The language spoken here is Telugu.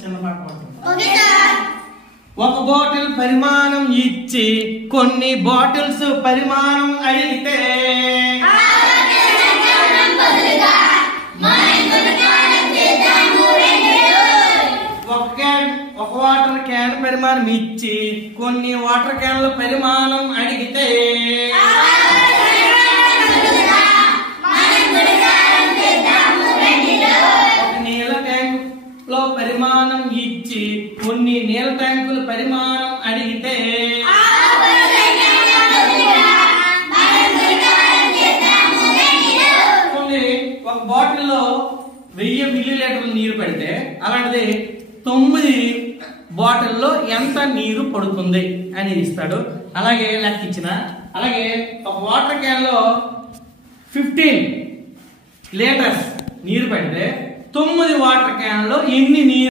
చిన్న పాట పాడుతాం. ఒక బాటిల్ పరిమాణం ఇచ్చి కొన్ని బాటిల్స్ పరిమాణం అడిగితే ఒక వాటర్ క్యాన్ పరిమాణం ఇచ్చి కొన్ని వాటర్ క్యాన్ల పరిమాణం అడిగితే ఒక నీళ్ళ ట్యాంక్ లో పరిమాణం ఇచ్చి కొన్ని నీళ్ళ ట్యాంకుల పరిమాణం అడిగితే ఒక బాటిల్లో 1000 మిల్లీలీటర్ల నీరు పెడితే అలాంటిది 9 బాటిల్లో ఎంత నీరు పడుతుంది అని ఇస్తాడు. అలాగే లెక్క ఇచ్చిన అలాగే ఒక వాటర్ క్యాన్ లో 15 లీటర్స్ నీరు పెడితే 9 వాటర్ క్యాన్ లో ఎన్ని నీరు